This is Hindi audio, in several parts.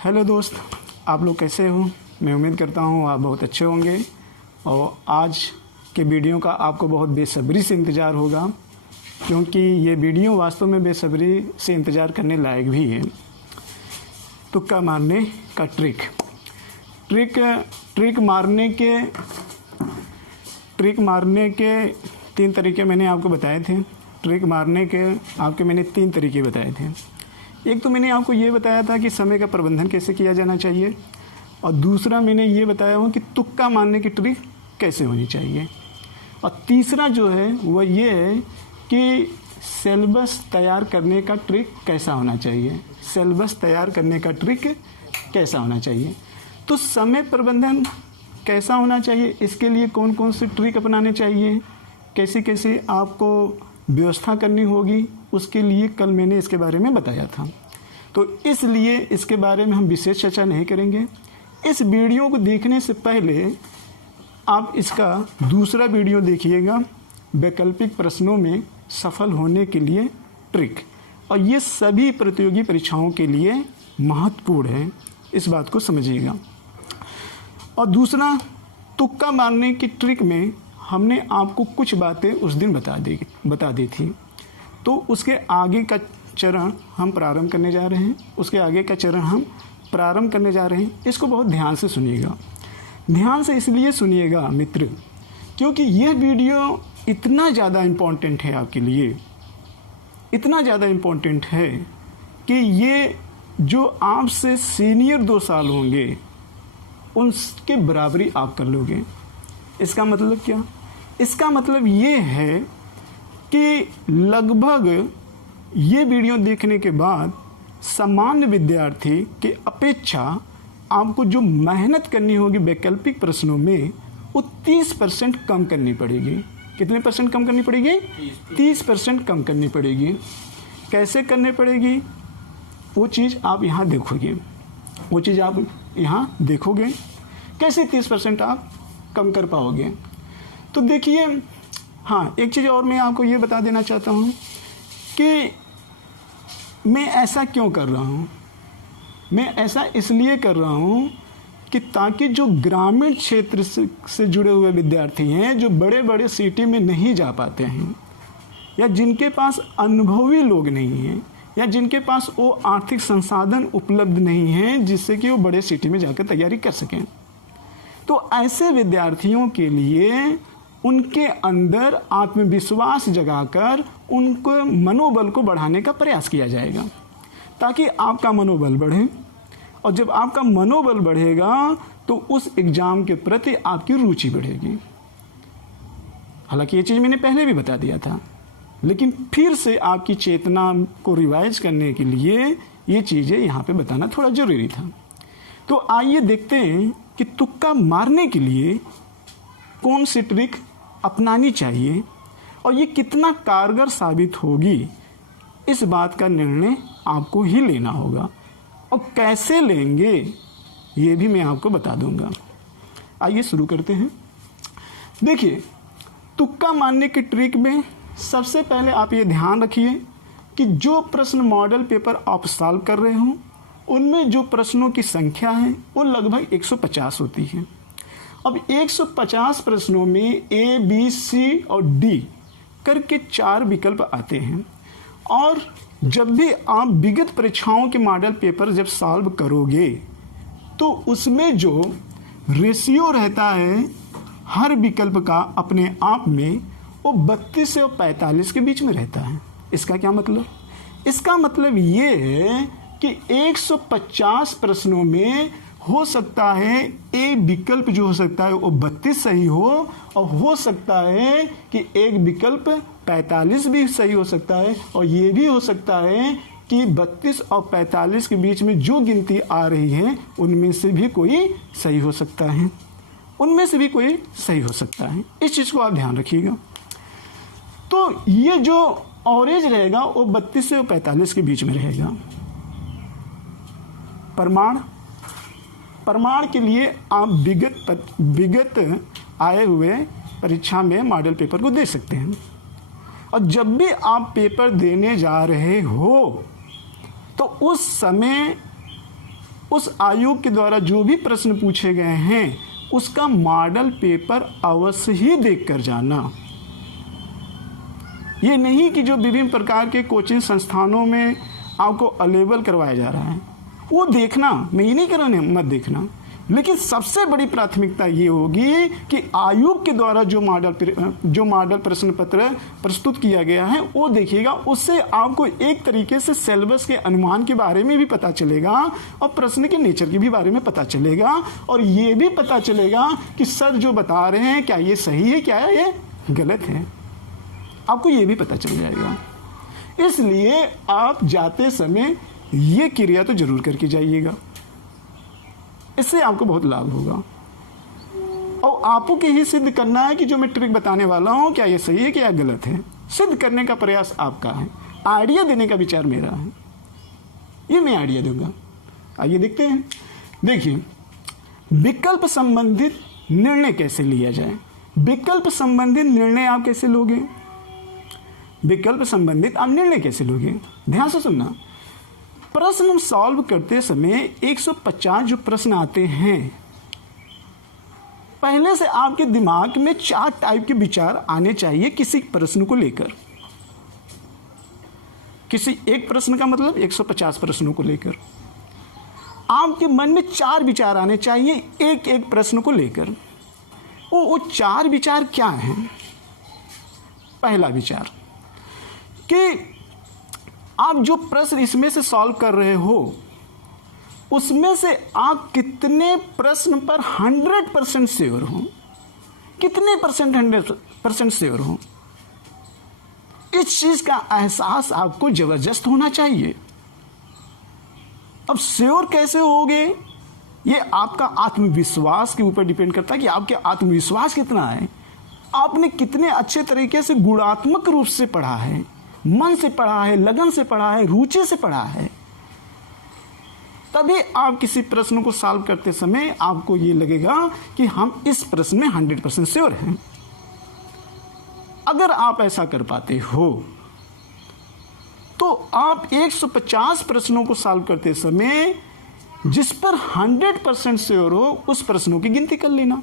हेलो दोस्त, आप लोग कैसे हो। मैं उम्मीद करता हूँ आप बहुत अच्छे होंगे और आज के वीडियो का आपको बहुत बेसब्री से इंतज़ार होगा, क्योंकि ये वीडियो वास्तव में बेसब्री से इंतज़ार करने लायक भी है। तुक्का मारने का ट्रिक मारने के 3 तरीके मैंने आपको बताए थे। ट्रिक मारने के आपके मैंने 3 तरीके बताए थे। एक तो मैंने आपको ये बताया था कि समय का प्रबंधन कैसे किया जाना चाहिए, और दूसरा मैंने ये बताया हूँ कि तुक्का मारने की ट्रिक कैसे होनी चाहिए, और तीसरा जो है वह ये है कि सिलेबस तैयार करने का ट्रिक कैसा होना चाहिए। सिलेबस तैयार करने का ट्रिक कैसा होना चाहिए। तो समय प्रबंधन कैसा होना चाहिए, इसके लिए कौन कौन से ट्रिक अपनाने चाहिए, कैसे कैसे आपको व्यवस्था करनी होगी, उसके लिए कल मैंने इसके बारे में बताया था। तो इसलिए इसके बारे में हम विशेष चर्चा नहीं करेंगे। इस वीडियो को देखने से पहले आप इसका दूसरा वीडियो देखिएगा, वैकल्पिक प्रश्नों में सफल होने के लिए ट्रिक, और ये सभी प्रतियोगी परीक्षाओं के लिए महत्वपूर्ण है, इस बात को समझिएगा। और दूसरा, तुक्का मारने की ट्रिक में हमने आपको कुछ बातें उस दिन बता दी थी, तो उसके आगे का चरण हम प्रारंभ करने जा रहे हैं। इसको बहुत ध्यान से सुनिएगा। ध्यान से इसलिए सुनिएगा मित्र, क्योंकि यह वीडियो इतना ज़्यादा इम्पोर्टेंट है आपके लिए, इतना ज़्यादा इम्पोर्टेंट है कि ये जो आपसे सीनियर 2 साल होंगे उनके बराबरी आप कर लोगे। इसका मतलब क्या? इसका मतलब ये है कि लगभग ये वीडियो देखने के बाद सामान्य विद्यार्थी के अपेक्षा आपको जो मेहनत करनी होगी वैकल्पिक प्रश्नों में, वो 30% कम करनी पड़ेगी। कितने परसेंट कम करनी पड़ेगी? 30% कम करनी पड़ेगी। कैसे करनी पड़ेगी वो चीज़ आप यहाँ देखोगे। कैसे 30% आप कम कर पाओगे? तो देखिए, हाँ, एक चीज़ और मैं आपको ये बता देना चाहता हूँ कि मैं ऐसा क्यों कर रहा हूँ। मैं ऐसा इसलिए कर रहा हूँ कि ताकि जो ग्रामीण क्षेत्र से जुड़े हुए विद्यार्थी हैं, जो बड़े बड़े सिटी में नहीं जा पाते हैं, या जिनके पास अनुभवी लोग नहीं हैं, या जिनके पास वो आर्थिक संसाधन उपलब्ध नहीं हैं जिससे कि वो बड़े सिटी में जाकर तैयारी कर सकें, तो ऐसे विद्यार्थियों के लिए उनके अंदर आत्मविश्वास जगाकर उनको मनोबल को बढ़ाने का प्रयास किया जाएगा, ताकि आपका मनोबल बढ़े। और जब आपका मनोबल बढ़ेगा तो उस एग्ज़ाम के प्रति आपकी रुचि बढ़ेगी। हालांकि ये चीज़ मैंने पहले भी बता दिया था, लेकिन फिर से आपकी चेतना को रिवाइज करने के लिए ये चीज़ें यहाँ पे बताना थोड़ा ज़रूरी था। तो आइए देखते हैं कि तुक्का मारने के लिए कौन सी ट्रिक अपनानी चाहिए और ये कितना कारगर साबित होगी। इस बात का निर्णय आपको ही लेना होगा, और कैसे लेंगे ये भी मैं आपको बता दूंगा। आइए शुरू करते हैं। देखिए, तुक्का मारने की ट्रिक में सबसे पहले आप ये ध्यान रखिए कि जो प्रश्न मॉडल पेपर आप सॉल्व कर रहे हो उनमें जो प्रश्नों की संख्या है वो लगभग 150 होती है। अब 150 प्रश्नों में A, B, C और D करके 4 विकल्प आते हैं, और जब भी आप विगत परीक्षाओं के मॉडल पेपर जब सॉल्व करोगे तो उसमें जो रेशियो रहता है हर विकल्प का अपने आप में, वो 32 से 45 के बीच में रहता है। इसका क्या मतलब? इसका मतलब ये है कि 150 प्रश्नों में हो सकता है एक विकल्प जो हो सकता है वो 32 सही हो सकता है कि एक विकल्प 45 भी सही हो सकता है, और ये भी हो सकता है कि 32 और 45 के बीच में जो गिनती आ रही है उनमें से भी कोई सही हो सकता है। इस चीज़ को आप ध्यान रखिएगा। तो ये जो ऑरेंज रहेगा वो 32 से 45 के बीच में रहेगा। प्रमाण के लिए आप विगत आए हुए परीक्षा में मॉडल पेपर को दे सकते हैं, और जब भी आप पेपर देने जा रहे हो तो उस समय उस आयोग के द्वारा जो भी प्रश्न पूछे गए हैं उसका मॉडल पेपर अवश्य ही देख कर जाना। ये नहीं कि जो विभिन्न प्रकार के कोचिंग संस्थानों में आपको अवेलेबल करवाया जा रहा है वो देखना, मैं ये नहीं कह रहा मत देखना, लेकिन सबसे बड़ी प्राथमिकता ये होगी कि आयोग के द्वारा जो मॉडल प्रश्न पत्र प्रस्तुत किया गया है वो देखिएगा। उससे आपको एक तरीके से सिलेबस के अनुमान के बारे में भी पता चलेगा और प्रश्न के नेचर के भी बारे में पता चलेगा, और ये भी पता चलेगा कि सर जो बता रहे हैं क्या ये सही है, क्या ये गलत है, आपको ये भी पता चल जाएगा। इसलिए आप जाते समय ये क्रिया तो जरूर करके जाइएगा, इससे आपको बहुत लाभ होगा। और आपको ही सिद्ध करना है कि जो मैं ट्रिक बताने वाला हूं क्या ये सही है क्या गलत है, सिद्ध करने का प्रयास आपका है, आइडिया देने का विचार मेरा है, ये मैं आइडिया दूंगा। आइए देखते हैं। देखिए, विकल्प संबंधित निर्णय कैसे लिया जाए। विकल्प संबंधित निर्णय आप कैसे लोगे, विकल्प संबंधित आप निर्णय कैसे लोगे, ध्यान से सुनना। प्रश्न सॉल्व करते समय 150 जो प्रश्न आते हैं, पहले से आपके दिमाग में 4 टाइप के विचार आने चाहिए किसी प्रश्न को लेकर। किसी एक प्रश्न का मतलब 150 प्रश्नों को लेकर आपके मन में 4 विचार आने चाहिए एक एक प्रश्न को लेकर। वो 4 विचार क्या हैं। पहला विचार कि आप जो प्रश्न इसमें से सॉल्व कर रहे हो उसमें से आप कितने प्रश्न पर 100% श्योर हो, कितने परसेंट 100% श्योर हो, इस चीज का एहसास आपको जबरदस्त होना चाहिए। अब श्योर कैसे होगे, ये आपका आत्मविश्वास के ऊपर डिपेंड करता है कि आपके आत्मविश्वास कितना है, आपने कितने अच्छे तरीके से गुणात्मक रूप से पढ़ा है, मन से पढ़ा है, लगन से पढ़ा है, रुचि से पढ़ा है। तभी आप किसी प्रश्न को सॉल्व करते समय आपको ये लगेगा कि हम इस प्रश्न में 100% श्योर हैं। अगर आप ऐसा कर पाते हो तो आप 150 प्रश्नों को सॉल्व करते समय जिस पर 100% श्योर हो उस प्रश्नों की गिनती कर लेना।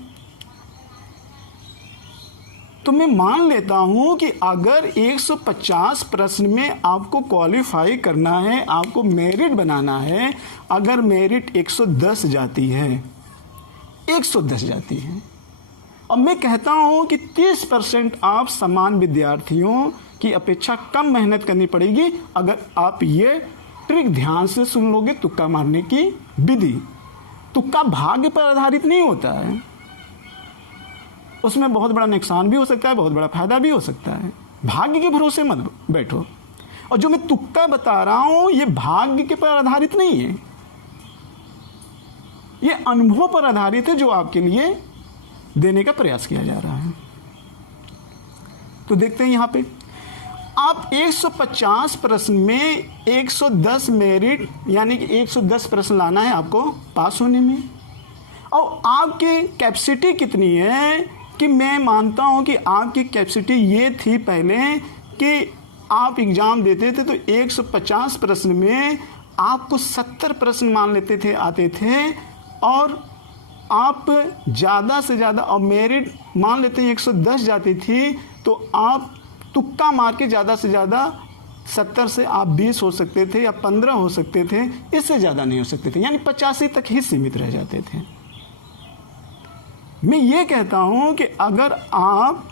तो मैं मान लेता हूं कि अगर 150 प्रश्न में आपको क्वालिफाई करना है, आपको मेरिट बनाना है, अगर मेरिट 110 जाती है, 110 जाती है, और मैं कहता हूं कि 30% आप समान विद्यार्थियों की अपेक्षा कम मेहनत करनी पड़ेगी अगर आप ये ट्रिक ध्यान से सुन लोगे। तुक्का मारने की विधि, तुक्का भाग्य पर आधारित नहीं होता है, उसमें बहुत बड़ा नुकसान भी हो सकता है, बहुत बड़ा फायदा भी हो सकता है। भाग्य के भरोसे मत बैठो। और जो मैं तुक्का बता रहा हूं ये भाग्य के पर आधारित नहीं है, ये अनुभव पर आधारित है जो आपके लिए देने का प्रयास किया जा रहा है। तो देखते हैं यहां पे आप 150 प्रश्न में 110 मेरिट यानी कि 110 प्रश्न लाना है आपको पास होने में। और आपकी कैपेसिटी कितनी है कि मैं मानता हूं कि आपकी कैपेसिटी ये थी पहले कि आप एग्जाम देते थे तो 150 प्रश्न में आपको 70 प्रश्न मान लेते थे आते थे, और आप ज़्यादा से ज़्यादा और मेरिट मान लेते हैं 110 जाती थी, तो आप तुक्का मार के ज़्यादा से ज़्यादा 70 से आप 20 हो सकते थे या 15 हो सकते थे, इससे ज़्यादा नहीं हो सकते थे, यानी 85 तक ही सीमित रह जाते थे। मैं ये कहता हूं कि अगर आप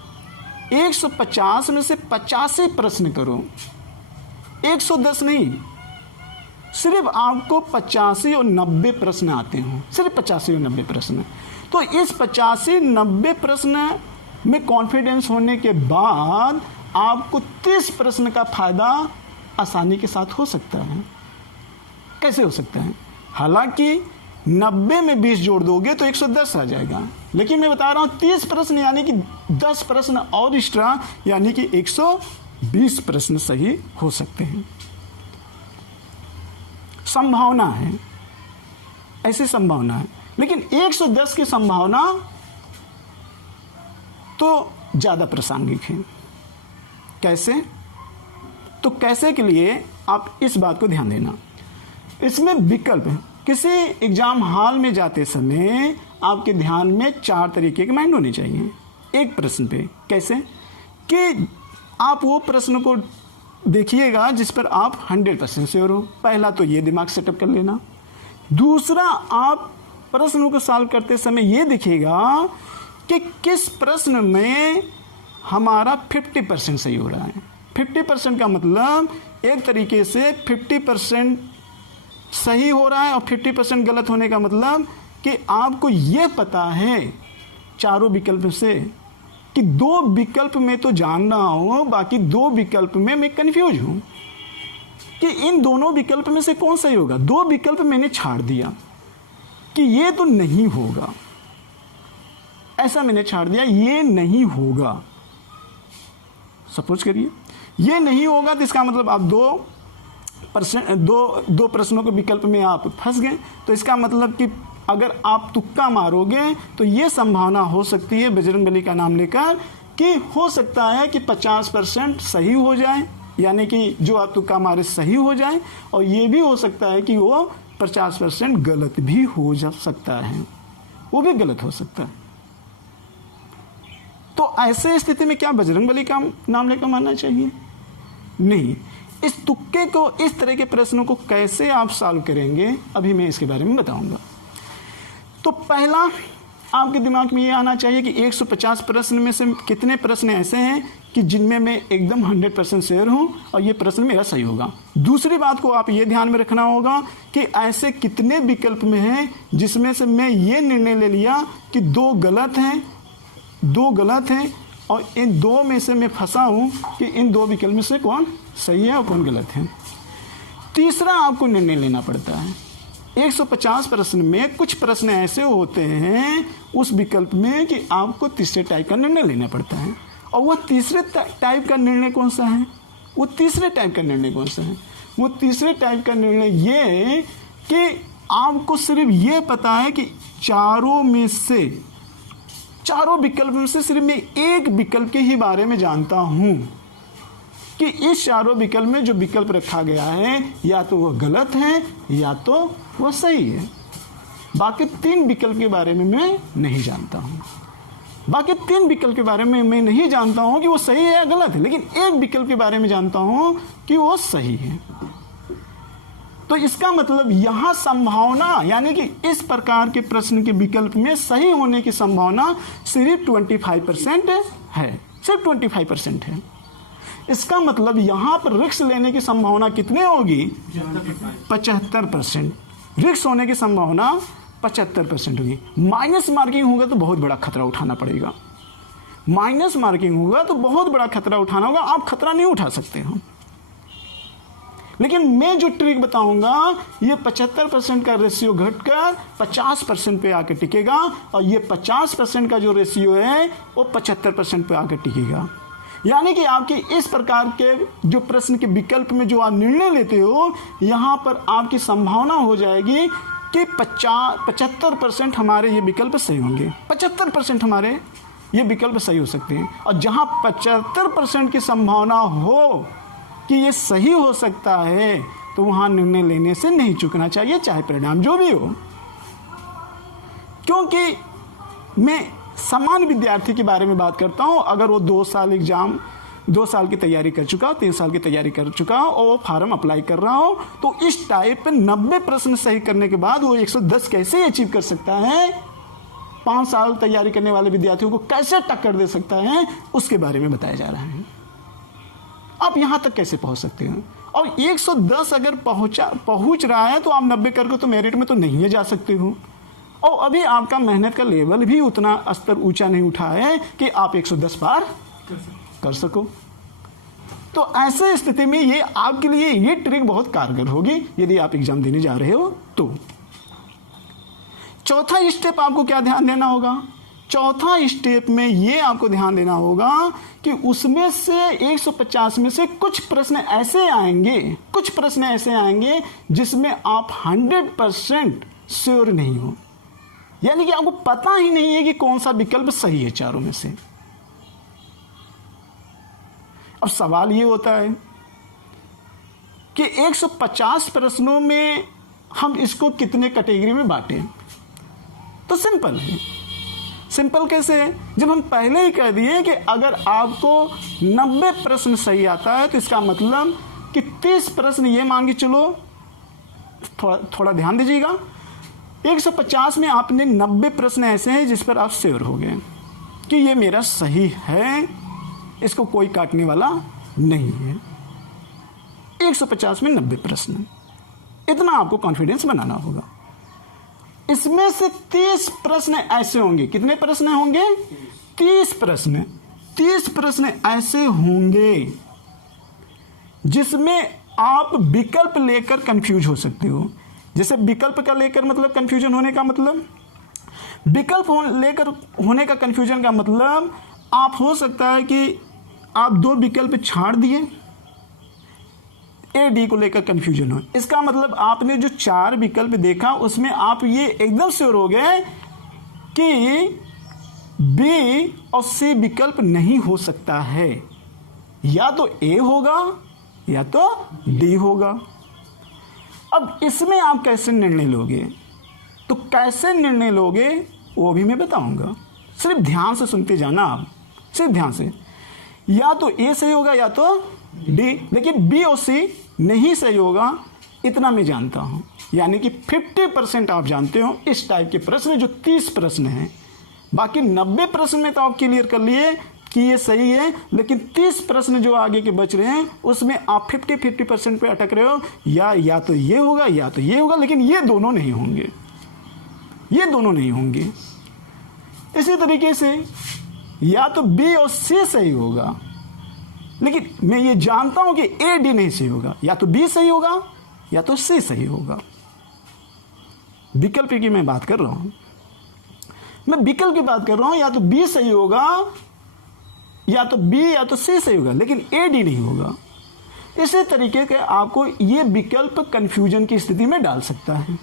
150 में से 85 प्रश्न करो, 110 नहीं, सिर्फ आपको 85 और 90 प्रश्न आते हो, सिर्फ 85 और 90 प्रश्न, तो इस 85-90 प्रश्न में कॉन्फिडेंस होने के बाद आपको 30 प्रश्न का फायदा आसानी के साथ हो सकता है। कैसे हो सकता है? हालांकि 90 में 20 जोड़ दोगे तो 110 आ जाएगा, लेकिन मैं बता रहा हूं 30 प्रश्न यानी कि 10 प्रश्न और एक्स्ट्रा यानी कि 120 प्रश्न सही हो सकते हैं। संभावना है, ऐसी संभावना है, लेकिन 110 की संभावना तो ज्यादा प्रासंगिक है। कैसे? तो कैसे के लिए आप इस बात को ध्यान देना, इसमें विकल्प है। किसी एग्जाम हॉल में जाते समय आपके ध्यान में 4 तरीके के माइंड होने चाहिए एक प्रश्न पे। कैसे कि आप वो प्रश्न को देखिएगा जिस पर आप 100% श्योर हो। पहला तो ये दिमाग सेटअप कर लेना। दूसरा, आप प्रश्नों को सॉल्व करते समय ये देखिएगा कि किस प्रश्न में हमारा 50% सही हो रहा है। 50% का मतलब एक तरीके से 50% सही हो रहा है और 50% गलत होने का मतलब कि आपको ये पता है चारों विकल्प से कि 2 विकल्प में तो जान रहा हूं, बाकी 2 विकल्प में मैं कंफ्यूज हूं कि इन दोनों विकल्प में से कौन सही होगा। 2 विकल्प मैंने छाड़ दिया कि ये तो नहीं होगा, ऐसा मैंने छाड़ दिया, ये नहीं होगा। सपोज करिए ये नहीं होगा तो इसका मतलब आप 2 प्रश्नों के विकल्प में आप फंस गए। तो इसका मतलब कि अगर आप तुक्का मारोगे तो ये संभावना हो सकती है, बजरंगबली का नाम लेकर, कि हो सकता है कि 50% सही हो जाए, यानी कि जो आप तुक्का मारे सही हो जाए, और ये भी हो सकता है कि वो 50% गलत भी हो जा सकता है, वो भी गलत हो सकता है। तो ऐसे स्थिति में क्या बजरंगबली का नाम लेकर मानना चाहिए? नहीं। इस तुक्के को, इस तरह के प्रश्नों को कैसे आप सॉल्व करेंगे, अभी मैं इसके बारे में बताऊंगा। तो पहला आपके दिमाग में ये आना चाहिए कि 150 प्रश्न में से कितने प्रश्न ऐसे हैं कि जिनमें मैं एकदम 100% श्योर हूं और ये प्रश्न मेरा सही होगा। दूसरी बात को आप ये ध्यान में रखना होगा कि ऐसे कितने विकल्प में हैं जिसमें से मैं ये निर्णय ले लिया कि 2 गलत हैं और इन 2 में से मैं फंसा हूं कि इन 2 विकल्प में से कौन सही है और कौन गलत है। तीसरा आपको निर्णय लेना पड़ता है। 150 प्रश्न में कुछ प्रश्न ऐसे होते हैं उस विकल्प में कि आपको तीसरे टाइप का निर्णय लेना पड़ता है। और वो तीसरे टाइप का निर्णय कौन सा है? वो तीसरे टाइप का निर्णय ये कि आपको सिर्फ ये पता है कि चारों विकल्प में से सिर्फ मैं एक विकल्प के ही बारे में जानता हूं कि इस चारों विकल्प में जो विकल्प रखा गया है या तो वह गलत है या तो वह सही है। बाकी 3 विकल्प के बारे में मैं नहीं जानता हूं। कि वो सही है या गलत है, लेकिन एक विकल्प के बारे में जानता हूं कि वो सही है। तो इसका मतलब यहां संभावना, यानी कि इस प्रकार के प्रश्न के विकल्प में सही होने की संभावना सिर्फ 25% है, सिर्फ 25% है। इसका मतलब यहां पर रिस्क लेने की संभावना कितनी होगी? 75%। रिस्क होने की संभावना 75% होगी। माइनस मार्किंग होगा तो बहुत बड़ा खतरा उठाना पड़ेगा। आप खतरा नहीं उठा सकते हो। लेकिन मैं जो ट्रिक बताऊंगा ये 75% का रेशियो घटकर 50% पे आकर टिकेगा और ये 50% का जो रेशियो है वो 75% पे आकर टिकेगा। यानी कि आपके इस प्रकार के जो प्रश्न के विकल्प में जो आप निर्णय लेते हो, यहां पर आपकी संभावना हो जाएगी कि 75% हमारे ये विकल्प सही होंगे। 75% हमारे ये विकल्प सही हो सकते हैं। और जहां 75% की संभावना हो कि ये सही हो सकता है तो वहां निर्णय लेने से नहीं चूकना चाहिए, चाहे परिणाम जो भी हो। क्योंकि मैं समान विद्यार्थी के बारे में बात करता हूं। अगर वो 2 साल की तैयारी कर चुका हो, 3 साल की तैयारी कर चुका हो और वो फार्म अप्लाई कर रहा हो, तो इस टाइप पे 90 प्रश्न सही करने के बाद वो 110 कैसे अचीव कर सकता है, 5 साल तैयारी करने वाले विद्यार्थियों को कैसे टक्कर दे सकता है, उसके बारे में बताया जा रहा है। आप यहां तक कैसे पहुंच सकते हैं? और 110 अगर पहुंच रहा है तो आप 90 करके तो मेरिट में तो नहीं जा सकते हो। और अभी आपका मेहनत का लेवल भी उतना स्तर ऊंचा नहीं उठा है कि आप 110 पार कर सको। तो ऐसे स्थिति में ये आपके लिए ये ट्रिक बहुत कारगर होगी यदि आप एग्जाम देने जा रहे हो तो। चौथा स्टेप आपको क्या ध्यान देना होगा? चौथा स्टेप में ये आपको ध्यान देना होगा कि उसमें से 150 में से कुछ प्रश्न ऐसे आएंगे जिसमें आप 100% श्योर नहीं हो, यानी कि आपको पता ही नहीं है कि कौन सा विकल्प सही है चारों में से। अब सवाल ये होता है कि 150 प्रश्नों में हम इसको कितने कैटेगरी में बांटें? तो सिंपल है। सिंपल कैसे है? जब हम पहले ही कह दिए कि अगर आपको 90 प्रश्न सही आता है तो इसका मतलब कि 30 प्रश्न ये मान के चलो, थोड़ा ध्यान दीजिएगा, 150 में आपने 90 प्रश्न ऐसे हैं जिस पर आप श्योर हो गए कि ये मेरा सही है, इसको कोई काटने वाला नहीं है। 150 में 90 प्रश्न, इतना आपको कॉन्फिडेंस बनाना होगा। इसमें से 30 प्रश्न ऐसे होंगे, कितने प्रश्न होंगे? 30 प्रश्न। 30 प्रश्न ऐसे होंगे जिसमें आप विकल्प लेकर कंफ्यूज हो सकते हो। जैसे विकल्प का लेकर मतलब कंफ्यूजन होने का मतलब, विकल्प लेकर होने का कंफ्यूजन का मतलब आप हो सकता है कि आप 2 विकल्प छाड़ दिए, ए डी को लेकर कंफ्यूजन हो। इसका मतलब आपने जो 4 विकल्प देखा उसमें आप ये एकदम श्योर हो गए कि बी और सी विकल्प नहीं हो सकता है, या तो ए होगा या तो डी होगा। अब इसमें आप कैसे निर्णय लोगे? तो कैसे निर्णय लोगे वो भी मैं बताऊंगा, सिर्फ ध्यान से सुनते जाना आप, सिर्फ ध्यान से। या तो ए सही होगा या तो डी। देखिए बी और सी नहीं सही होगा, इतना मैं जानता हूं, यानी कि 50% आप जानते हो इस टाइप के प्रश्न जो 30 प्रश्न हैं। बाकी 90 प्रश्न में तो आप क्लियर कर लिए कि ये सही है, लेकिन 30 प्रश्न जो आगे के बच रहे हैं उसमें आप 50% पे अटक रहे हो, या तो ये होगा या तो ये होगा, लेकिन ये दोनों नहीं होंगे, ये दोनों नहीं होंगे। इसी तरीके से या तो बी और सी सही होगा, लेकिन मैं ये जानता हूं कि ए डी नहीं सही होगा, या तो बी सही होगा या तो सी सही होगा। विकल्प की मैं बात कर रहा हूं, मैं विकल्प की बात कर रहा हूं, या तो बी सही होगा या तो बी या तो सी सही होगा, लेकिन ए डी नहीं होगा। इसी तरीके के आपको ये विकल्प कंफ्यूजन की स्थिति में डाल सकता है।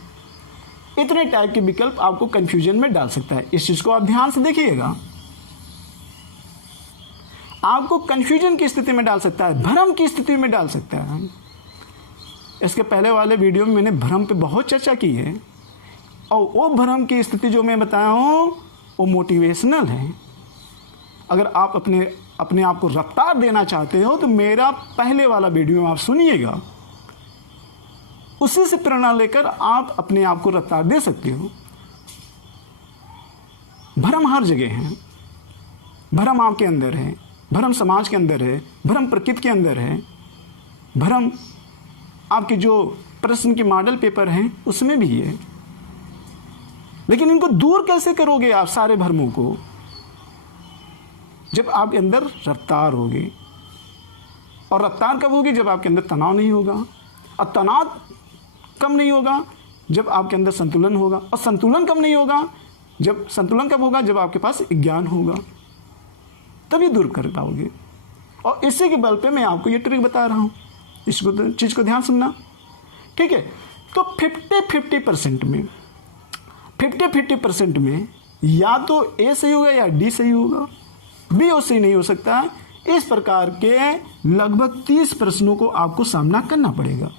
इतने टाइप के विकल्प आपको कंफ्यूजन में डाल सकता है। इस चीज को आप ध्यान से देखिएगा, आपको कंफ्यूजन की स्थिति में डाल सकता है, भ्रम की स्थिति में डाल सकता है। इसके पहले वाले वीडियो में मैंने भ्रम पे बहुत चर्चा की है, और वो भ्रम की स्थिति जो मैं बताया हूं वो मोटिवेशनल है। अगर आप अपने आप को रफ्तार देना चाहते हो तो मेरा पहले वाला वीडियो आप सुनिएगा, उसी से प्रेरणा लेकर आप अपने आप को रफ्तार दे सकते हो। भ्रम हर जगह है, भ्रम आपके अंदर है, भ्रम समाज के अंदर है, भ्रम प्रकृति के अंदर है, भ्रम आपके जो प्रश्न के मॉडल पेपर हैं उसमें भी है। लेकिन इनको दूर कैसे करोगे आप सारे भ्रमों को? जब आपके अंदर रफ्तार होगी, और रफ्तार कब होगी? जब आपके अंदर तनाव नहीं होगा, और तनाव कब नहीं होगा? जब आपके अंदर संतुलन होगा, और संतुलन कब नहीं होगा? जब संतुलन कब होगा? जब आपके पास ज्ञान होगा, तभी दूर कर पाओगे। और इसी के बल पे मैं आपको ये ट्रिक बता रहा हूं, इसको चीज को ध्यान सुनना, ठीक है? तो 50-50% में 50-50% में या तो ए सही होगा या डी सही होगा, बी और सी नहीं हो सकता। इस प्रकार के लगभग 30 प्रश्नों को आपको सामना करना पड़ेगा।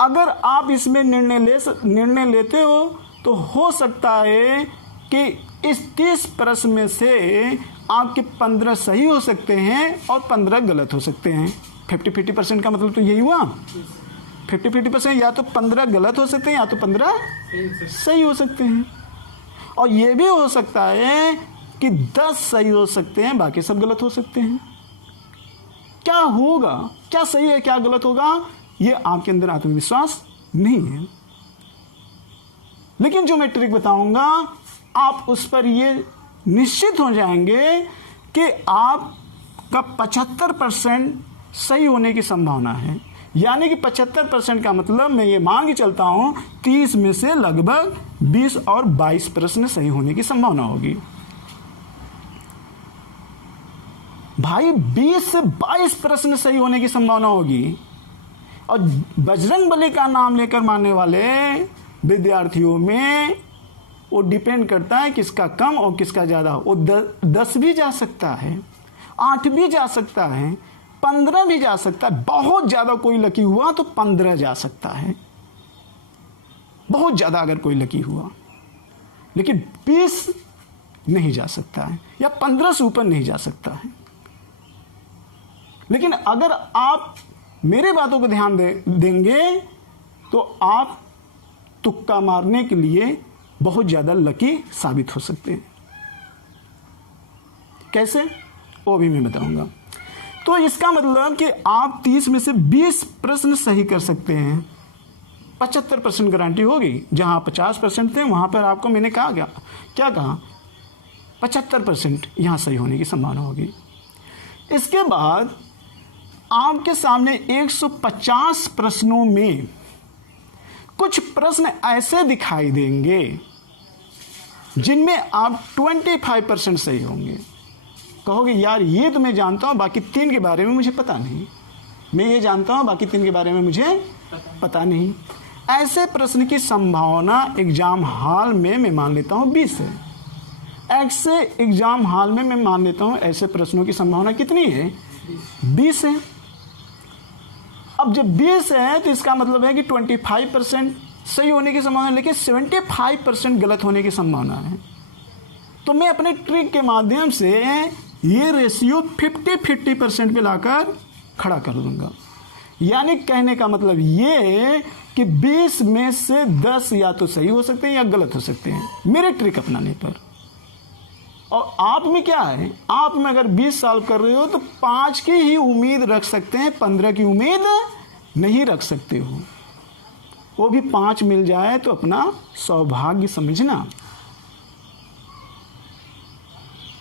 अगर आप इसमें निर्णय लेते हो तो हो सकता है कि इस 30 प्रश्न में से आपके 15 सही हो सकते हैं और 15 गलत हो सकते हैं। 50-50% का मतलब तो यही हुआ, 50-50%, या तो 15 गलत हो सकते हैं या तो 15 सही हो सकते हैं। और ये भी हो सकता है कि 10 सही हो सकते हैं, बाकी सब गलत हो सकते हैं। क्या होगा, क्या सही है क्या गलत होगा, ये आपके अंदर आत्मविश्वास नहीं है। लेकिन जो मैं ट्रिक बताऊंगा आप उस पर ये निश्चित हो जाएंगे कि आपका 75% सही होने की संभावना है। यानी कि 75% का मतलब मैं ये मान के चलता हूं 30 में से लगभग 20 और 22 प्रश्न सही होने की संभावना होगी। भाई 20 से 22 प्रश्न सही होने की संभावना होगी। और बजरंगबली का नाम लेकर मानने वाले विद्यार्थियों में वो डिपेंड करता है किसका कम और किसका ज़्यादा। वो 10 भी जा सकता है, 8 भी जा सकता है, 15 भी जा सकता है, बहुत ज़्यादा कोई लकी हुआ तो 15 जा सकता है, बहुत ज़्यादा अगर कोई लकी हुआ, लेकिन 20 नहीं जा सकता है या 15 से ऊपर नहीं जा सकता है। लेकिन अगर आप मेरे बातों को ध्यान देंगे तो आप तुक्का मारने के लिए बहुत ज़्यादा लकी साबित हो सकते हैं। कैसे, वो भी मैं बताऊंगा। तो इसका मतलब कि आप 30 में से 20 प्रश्न सही कर सकते हैं, 75% गारंटी होगी। जहां 50% थे वहां पर आपको मैंने कहा क्या कहा, 75% यहां सही होने की संभावना होगी। इसके बाद आपके सामने 150 प्रश्नों में कुछ प्रश्न ऐसे दिखाई देंगे जिनमें आप 25% सही होंगे। कहोगे यार ये तो मैं जानता हूं, बाकी 3 के बारे में मुझे पता नहीं, मैं ये जानता हूं, बाकी 3 के बारे में मुझे पता नहीं। ऐसे प्रश्न की संभावना एग्जाम हॉल में मैं मान लेता हूं 20 है। ऐसे एग्जाम हॉल में मैं मान लेता हूं ऐसे प्रश्नों की संभावना कितनी है, 20 है। अब जब 20 है तो इसका मतलब है कि 25% सही होने की संभावना है, लेकिन 75% गलत होने की संभावना है। तो मैं अपने ट्रिक के माध्यम से ये रेशियो 50-50% पे लाकर खड़ा कर दूंगा। यानी कहने का मतलब ये कि 20 में से 10 या तो सही हो सकते हैं या गलत हो सकते हैं मेरे ट्रिक अपनाने पर। और आप में क्या है, आप में अगर 20 सॉल्व कर रहे हो तो 5 की ही उम्मीद रख सकते हैं, 15 की उम्मीद नहीं रख सकते हो। वो भी 5 मिल जाए तो अपना सौभाग्य समझना,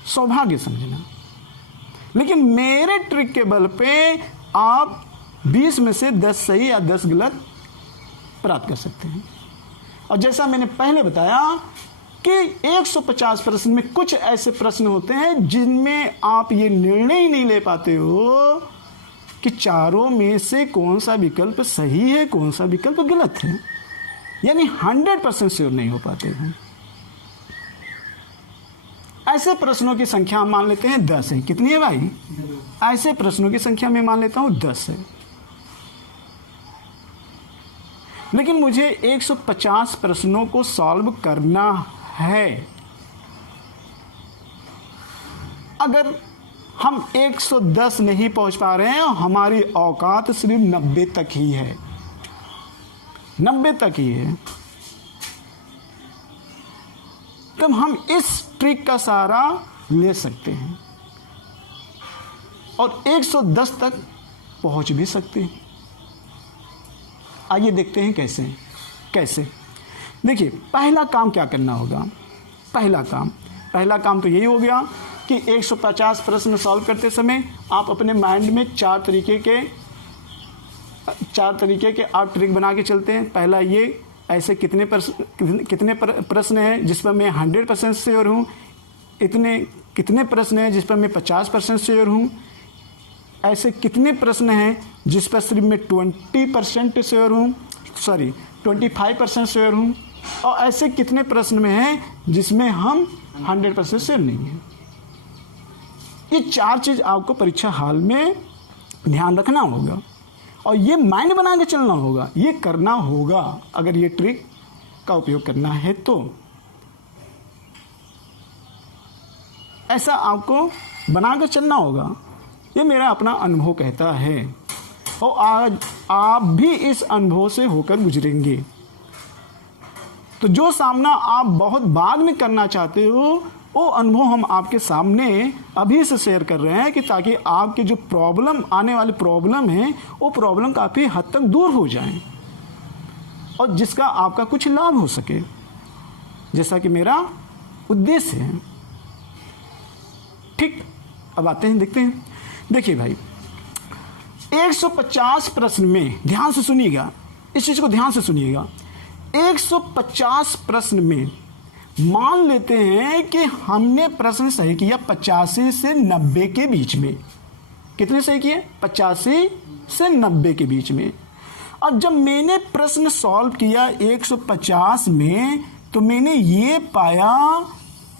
सौभाग्य समझना। लेकिन मेरे ट्रिक के बल पे आप 20 में से 10 सही या 10 गलत प्राप्त कर सकते हैं। और जैसा मैंने पहले बताया कि 150 प्रश्न में कुछ ऐसे प्रश्न होते हैं जिनमें आप ये निर्णय ही नहीं ले पाते हो कि चारों में से कौन सा विकल्प सही है, कौन सा विकल्प गलत है। यानी 100% श्योर नहीं हो पाते हैं। ऐसे प्रश्नों की संख्या हम मान लेते हैं 10 है। कितनी है भाई? ऐसे प्रश्नों की संख्या मैं मान लेता हूं 10 है। लेकिन मुझे 150 प्रश्नों को सॉल्व करना है। अगर हम 110 नहीं पहुंच पा रहे हैं, हमारी औकात सिर्फ 90 तक ही है, 90 तक ही है, तब हम इस ट्रिक का सहारा ले सकते हैं और 110 तक पहुंच भी सकते हैं। आइए देखते हैं कैसे। देखिए, पहला काम क्या करना होगा। पहला काम तो यही हो गया कि 150 प्रश्न सॉल्व करते समय आप अपने माइंड में 4 तरीके के आप ट्रिक बना के चलते हैं। पहला ये, ऐसे कितने प्रश्न हैं जिस पर मैं 100% श्योर हूँ, कितने प्रश्न हैं जिस पर मैं 50% श्योर हूँ, ऐसे कितने प्रश्न हैं जिस पर सिर्फ मैं 20% श्योर हूँ, 25% श्योर हूँ, और ऐसे कितने प्रश्न में हैं जिसमें हम 100% श्योर नहीं हैं। ये 4 चीज़ आपको परीक्षा हॉल में ध्यान रखना होगा और ये माइंड बना के चलना होगा, ये करना होगा अगर ये ट्रिक का उपयोग करना है तो। ऐसा आपको बना कर चलना होगा, ये मेरा अपना अनुभव कहता है और आज आप भी इस अनुभव से होकर गुजरेंगे। तो जो सामना आप बहुत बाद में करना चाहते हो, वो अनुभव हम आपके सामने अभी से शेयर कर रहे हैं कि ताकि आपके जो आने वाली प्रॉब्लम है वो प्रॉब्लम काफ़ी हद तक दूर हो जाए और जिसका आपका कुछ लाभ हो सके, जैसा कि मेरा उद्देश्य है। ठीक, अब आते हैं, देखते हैं। देखिए भाई, 150 प्रश्न में ध्यान से सुनिएगा, इस चीज़ को ध्यान से सुनिएगा। 150 प्रश्न में मान लेते हैं कि हमने प्रश्न सही किया 85 से 90 के बीच में। कितने सही किए? 85 से 90 के बीच में। अब जब मैंने प्रश्न सॉल्व किया 150 में तो मैंने ये पाया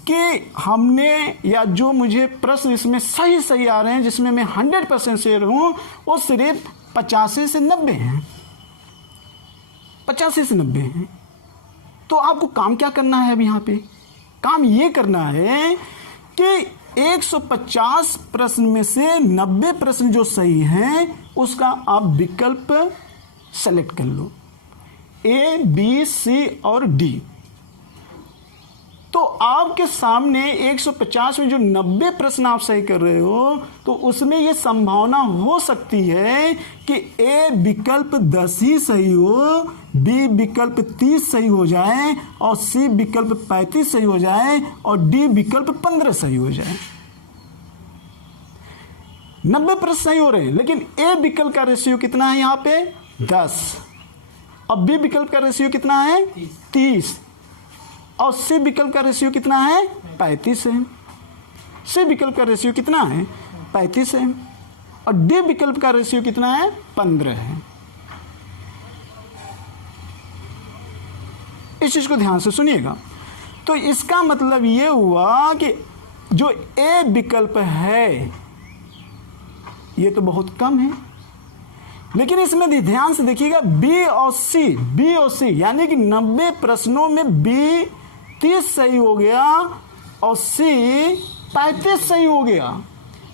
कि हमने या जो मुझे प्रश्न इसमें सही सही आ रहे हैं जिसमें मैं 100% शेयर हूं, वो सिर्फ 85 से 90 हैं, 85 से 90 हैं। तो आपको काम क्या करना है अब यहाँ पे? काम ये करना है कि 150 प्रश्न में से 90 प्रश्न जो सही हैं उसका आप विकल्प सेलेक्ट कर लो, ए, बी, सी और डी। तो आपके सामने 150 में जो 90 प्रश्न आप सही कर रहे हो, तो उसमें यह संभावना हो सकती है कि ए विकल्प 10 ही सही हो, बी विकल्प 30 सही हो जाए और सी विकल्प 35 सही हो जाए और डी विकल्प 15 सही हो जाए। 90 प्रश्न सही हो रहे हैं, लेकिन ए विकल्प का रेशियो कितना है यहाँ पे? 10। और बी विकल्प का रेशियो कितना है? 30। और सी विकल्प का रेशियो कितना है? 35 है। सी विकल्प का रेशियो कितना है? 35 है। और डी विकल्प का रेशियो कितना है? 15 है। इस चीज को ध्यान से सुनिएगा। तो इसका मतलब ये हुआ कि जो ए विकल्प है ये तो बहुत कम है, लेकिन इसमें ध्यान से देखिएगा बी और सी यानी कि 90 प्रश्नों में बी 30 सही हो गया और सी 35 सही हो गया।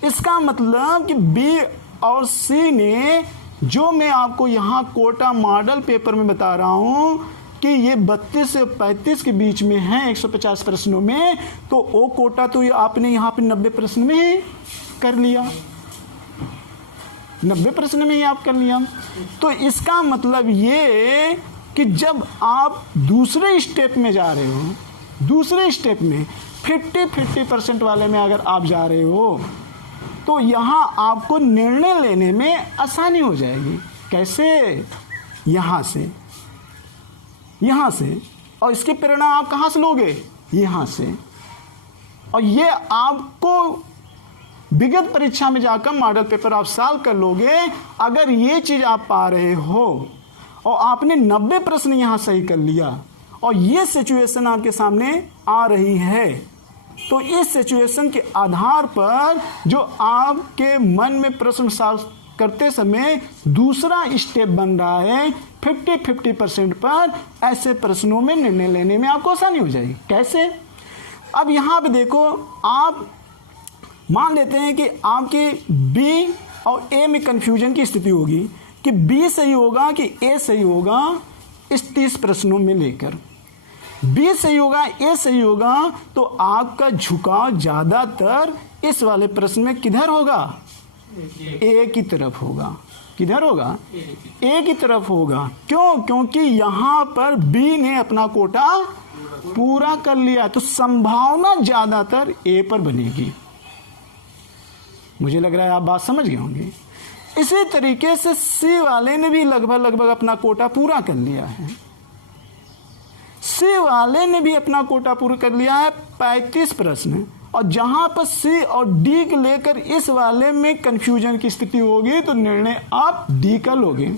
इसका मतलब कि बी और सी ने, जो मैं आपको यहाँ कोटा मॉडल पेपर में बता रहा हूँ कि ये 32 से 35 के बीच में है 150 प्रश्नों में, तो वो कोटा तो आपने यहाँ पे 90 प्रश्न में ही कर लिया, 90 प्रश्न में ही आप कर लिया। तो इसका मतलब ये कि जब आप दूसरे स्टेप में जा रहे हो, दूसरे स्टेप में 50% वाले में अगर आप जा रहे हो, तो यहाँ आपको निर्णय लेने में आसानी हो जाएगी। कैसे? यहाँ से। और इसके परिणाम आप कहाँ से लोगे? यहाँ से। और ये आपको विगत परीक्षा में जाकर मॉडल पेपर आप सॉल्व कर लोगे। अगर ये चीज आप पा रहे हो और आपने 90 प्रश्न यहाँ सही कर लिया और ये सिचुएशन आपके सामने आ रही है, तो इस सिचुएशन के आधार पर जो आपके मन में प्रश्न सॉल्व करते समय दूसरा स्टेप बन रहा है 50% पर, ऐसे प्रश्नों में निर्णय लेने में आपको आसानी हो जाएगी। कैसे? अब यहाँ पे देखो, आप मान लेते हैं कि आपके बी और ए में कंफ्यूजन की स्थिति होगी कि बी सही होगा कि ए सही होगा। इस 30 प्रश्नों में लेकर बी सही होगा, ए सही होगा, तो आपका झुकाव ज्यादातर इस वाले प्रश्न में किधर होगा? ए की तरफ होगा। किधर होगा? ए की तरफ होगा। क्यों? क्योंकि यहां पर बी ने अपना कोटा पूरा कर लिया, तो संभावना ज्यादातर ए पर बनेगी। मुझे लग रहा है आप बात समझ गए होंगे। इसी तरीके से सी वाले ने भी लगभग अपना कोटा पूरा कर लिया है। सी वाले ने भी अपना कोटा पूरा कर लिया है 35 प्रश्न, और जहां पर सी और डी को लेकर इस वाले में कंफ्यूजन की स्थिति होगी, तो निर्णय आप डी का लोगे।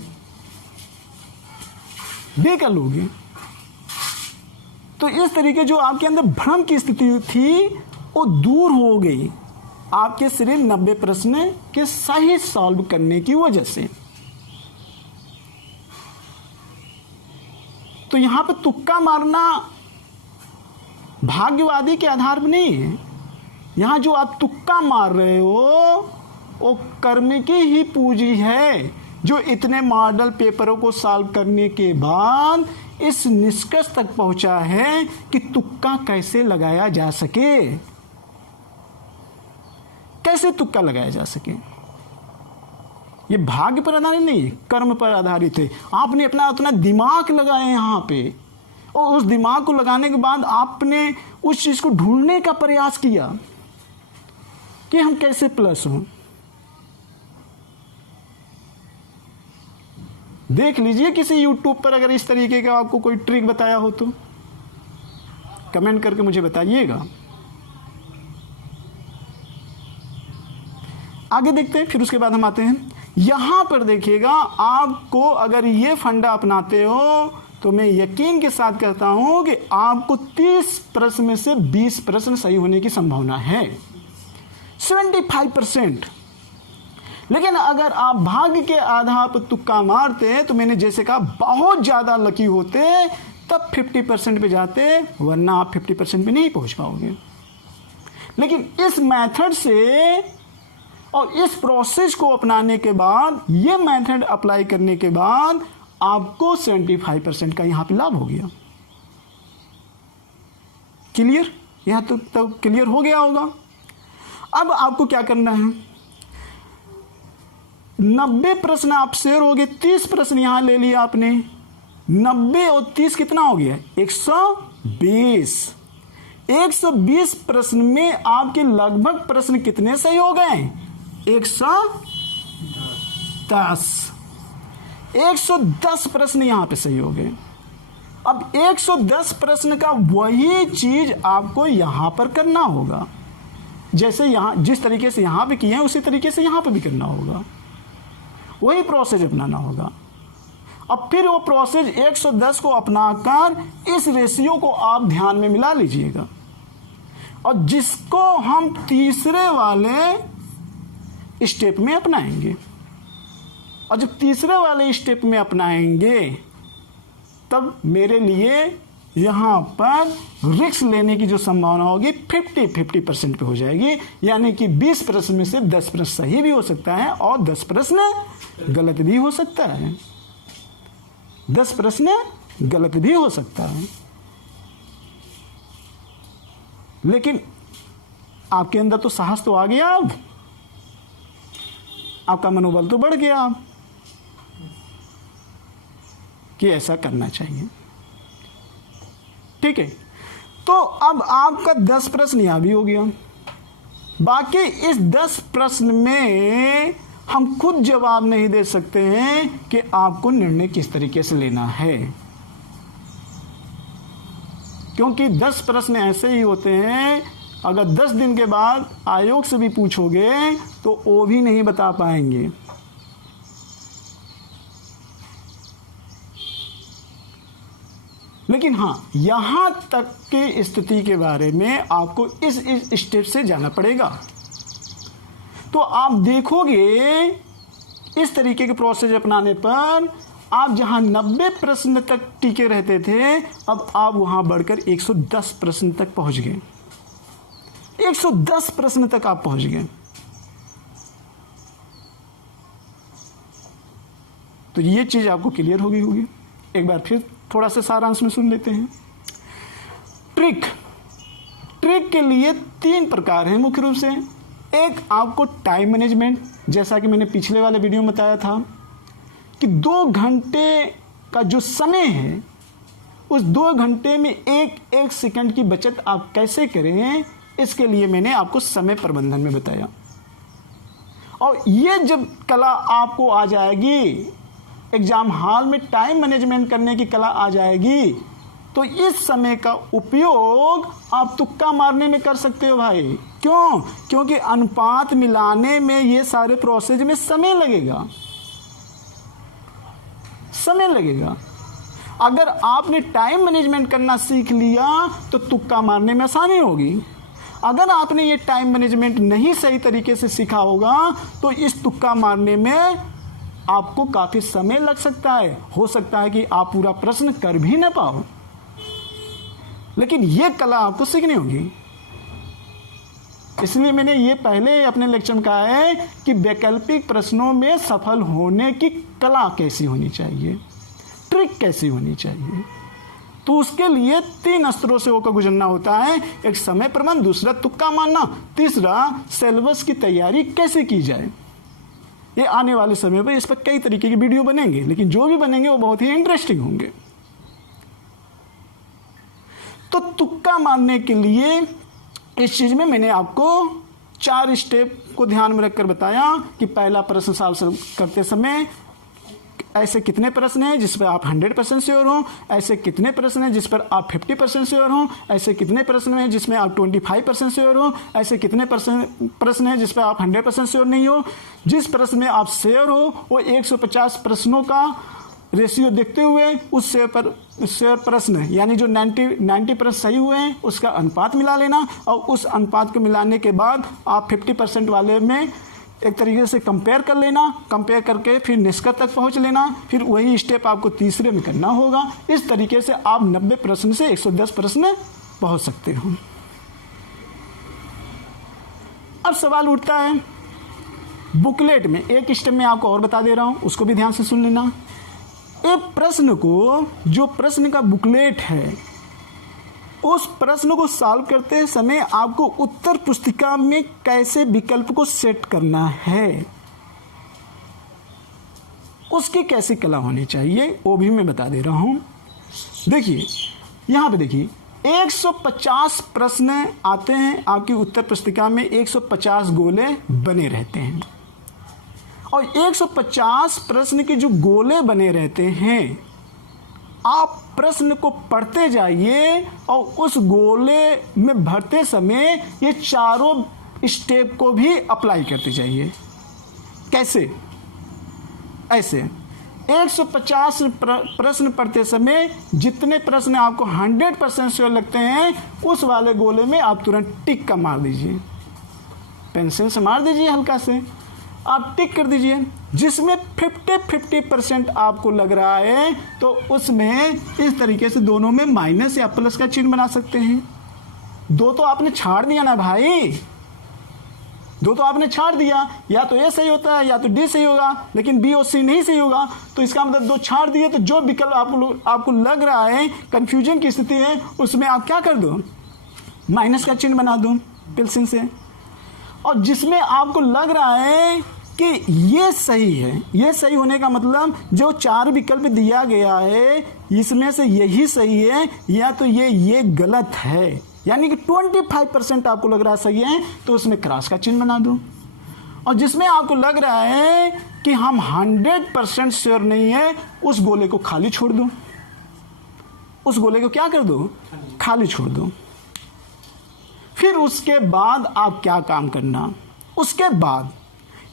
तो इस तरीके जो आपके अंदर भ्रम की स्थिति थी वो दूर हो गई आपके सिर्फ 90 प्रश्न के सही सॉल्व करने की वजह से। तो यहां पे तुक्का मारना भाग्यवादी के आधार पर नहीं है। यहां जो आप तुक्का मार रहे हो वो कर्म की ही पूंजी है, जो इतने मॉडल पेपरों को सॉल्व करने के बाद इस निष्कर्ष तक पहुंचा है कि तुक्का कैसे लगाया जा सके। कैसे तुक्का लगाया जा सके? ये भाग्य पर आधारित नहीं, कर्म पर आधारित है। आपने अपना उतना दिमाग लगाया यहाँ पे, और उस दिमाग को लगाने के बाद आपने उस चीज को ढूंढने का प्रयास किया कि हम कैसे प्लस हों। देख लीजिए किसी यूट्यूब पर अगर इस तरीके का आपको कोई ट्रिक बताया हो तो कमेंट करके मुझे बताइएगा। आगे देखते हैं, फिर उसके बाद हम आते हैं यहां पर। देखिएगा, आपको अगर ये फंडा अपनाते हो तो मैं यकीन के साथ कहता हूं कि आपको 30 प्रश्न में से 20 प्रश्न सही होने की संभावना है, 75%। लेकिन अगर आप भाग्य के आधार पर तुक्का मारते तो मैंने जैसे कहा बहुत ज़्यादा लकी होते तब 50% पे जाते, वरना आप 50% पे नहीं पहुंच पाओगे। लेकिन इस मेथड से और इस प्रोसेस को अपनाने के बाद, ये मेथड अप्लाई करने के बाद आपको 75% का यहां पे लाभ हो गया। क्लियर? यहां तो क्लियर हो गया होगा। अब आपको क्या करना है, 90 प्रश्न आप शेयर हो गए, 30 प्रश्न यहां ले लिया आपने, 90 और 30 कितना हो गया, 120। 120 प्रश्न में आपके लगभग प्रश्न कितने सही हो गए, 110। 110 प्रश्न यहां पे सही हो गए। अब 110 प्रश्न का वही चीज आपको यहां पर करना होगा, जैसे यहां जिस तरीके से यहां पे किए हैं उसी तरीके से यहां पे भी करना होगा, वही प्रोसेस अपनाना होगा। अब फिर वो प्रोसेस 110 को अपनाकर इस रेशियो को आप ध्यान में मिला लीजिएगा, और जिसको हम तीसरे वाले स्टेप में अपनाएंगे। और जब तीसरे वाले स्टेप में अपनाएंगे तब मेरे लिए यहां पर रिस्क लेने की जो संभावना होगी 50% पे हो जाएगी, यानी कि 20 प्रश्न में से 10 प्रश्न सही भी हो सकता है और 10 प्रश्न गलत भी हो सकता है, 10 प्रश्न गलत भी हो सकता है। लेकिन आपके अंदर तो साहस तो आ गया, अब आपका मनोबल तो बढ़ गया अब कि ऐसा करना चाहिए। ठीक है, तो अब आपका 10 प्रश्न यहां भी हो गया। बाकी इस 10 प्रश्न में हम खुद जवाब नहीं दे सकते हैं कि आपको निर्णय किस तरीके से लेना है, क्योंकि 10 प्रश्न ऐसे ही होते हैं, अगर 10 दिन के बाद आयोग से भी पूछोगे तो वो भी नहीं बता पाएंगे। लेकिन हाँ, यहां तक की स्थिति के बारे में आपको इस स्टेप से जाना पड़ेगा। तो आप देखोगे इस तरीके के प्रोसेस अपनाने पर आप जहां 90 प्रश्न तक टिके रहते थे, अब आप वहां बढ़कर 110 प्रश्न तक पहुंच गए, 110 प्रश्न तक आप पहुंच गए। तो ये चीज आपको क्लियर होगी एक बार फिर थोड़ा सा सारांश में सुन लेते हैं। ट्रिक के लिए 3 प्रकार हैं मुख्य रूप से। एक आपको टाइम मैनेजमेंट, जैसा कि मैंने पिछले वाले वीडियो में बताया था कि 2 घंटे का जो समय है, उस 2 घंटे में एक सेकंड की बचत आप कैसे करें, इसके लिए मैंने आपको समय प्रबंधन में बताया। और ये जब कला आपको आ जाएगी, एग्जाम हॉल में टाइम मैनेजमेंट करने की कला आ जाएगी, तो इस समय का उपयोग आप तुक्का मारने में कर सकते हो भाई। क्यों? क्योंकि अनुपात मिलाने में ये सारे प्रोसेस में समय लगेगा। अगर आपने टाइम मैनेजमेंट करना सीख लिया तो तुक्का मारने में आसानी होगी। अगर आपने ये टाइम मैनेजमेंट नहीं सही तरीके से सीखा होगा तो इस तुक्का मारने में आपको काफी समय लग सकता है, हो सकता है कि आप पूरा प्रश्न कर भी ना पाओ। लेकिन ये कला आपको सीखनी होगी। इसलिए मैंने ये पहले अपने लेक्चर में कहा है कि वैकल्पिक प्रश्नों में सफल होने की कला कैसी होनी चाहिए, ट्रिक कैसी होनी चाहिए। तो उसके लिए 3 स्तरों से होकर गुजरना होता है। एक समय प्रबंधन, दूसरा तुक्का मारना, तीसरा सिलेबस की तैयारी कैसे की जाए। ये आने वाले समय पर इस पर कई तरीके की वीडियो बनेंगे, लेकिन जो भी बनेंगे वो बहुत ही इंटरेस्टिंग होंगे। तो तुक्का मारने के लिए इस चीज में मैंने आपको 4 स्टेप को ध्यान में रखकर बताया कि पहला प्रश्न सॉल्व करते समय ऐसे कितने प्रश्न हैं जिस पर आप 100% श्योर हो, ऐसे कितने प्रश्न हैं जिस पर आप 50% श्योर हो, ऐसे कितने प्रश्न हैं जिसमें आप 25% श्योर हो, ऐसे कितने प्रश्न हैं जिस पर आप 100% श्योर नहीं हो। जिस प्रश्न में आप श्योर हो वो 150 प्रश्नों का रेशियो देखते हुए उस शेयर प्रश्न यानी जो 90 प्रश्न सही हुए हैं उसका अनुपात मिला लेना, और उस अनुपात को मिलाने के बाद आप 50% वाले में एक तरीके से कंपेयर कर लेना, कंपेयर करके फिर निष्कर्ष तक पहुंच लेना, फिर वही स्टेप आपको तीसरे में करना होगा। इस तरीके से आप 90 प्रश्न से 110 प्रश्न पहुंच सकते हो। अब सवाल उठता है बुकलेट में, एक स्टेप में आपको और बता दे रहा हूं, उसको भी ध्यान से सुन लेना। एक प्रश्न को, जो प्रश्न का बुकलेट है, उस प्रश्न को सॉल्व करते समय आपको उत्तर पुस्तिका में कैसे विकल्प को सेट करना है, उसकी कैसी कला होनी चाहिए वो भी मैं बता दे रहा हूं। देखिए यहां पे देखिए 150 प्रश्न आते हैं आपकी उत्तर पुस्तिका में, 150 गोले बने रहते हैं, और 150 प्रश्न के जो गोले बने रहते हैं आप प्रश्न को पढ़ते जाइए और उस गोले में भरते समय ये चारों स्टेप को भी अप्लाई करते जाइए। कैसे? ऐसे 150 प्रश्न पढ़ते समय जितने प्रश्न आपको 100% श्योर लगते हैं उस वाले गोले में आप तुरंत टिक का मार दीजिए, पेंसिल से मार दीजिए, हल्का से आप टिक कर दीजिए। जिसमें 50% आपको लग रहा है तो उसमें इस तरीके से दोनों में माइनस या प्लस का चिन्ह बना सकते हैं। दो तो आपने छाड़ दिया ना भाई, दो तो आपने छाड़ दिया, या तो ए सही होता है या तो डी सही होगा, लेकिन बी और सी नहीं सही होगा। तो इसका मतलब दो छाड़ दिए, तो जो विकल्प आपको लग रहा है कंफ्यूजन की स्थिति है उसमें आप क्या कर दो, माइनस का चिन्ह बना दो पेंसिल से। और जिसमें आपको लग रहा है कि ये सही है, ये सही होने का मतलब जो चार विकल्प दिया गया है इसमें से यही सही है या तो ये गलत है, यानी कि 25% आपको लग रहा है सही है तो उसमें क्रॉस का चिन्ह बना दो। और जिसमें आपको लग रहा है कि हम 100% श्योर नहीं है उस गोले को खाली छोड़ दो, उस गोले को क्या कर दो, खाली छोड़ दो। फिर उसके बाद आप क्या काम करना, उसके बाद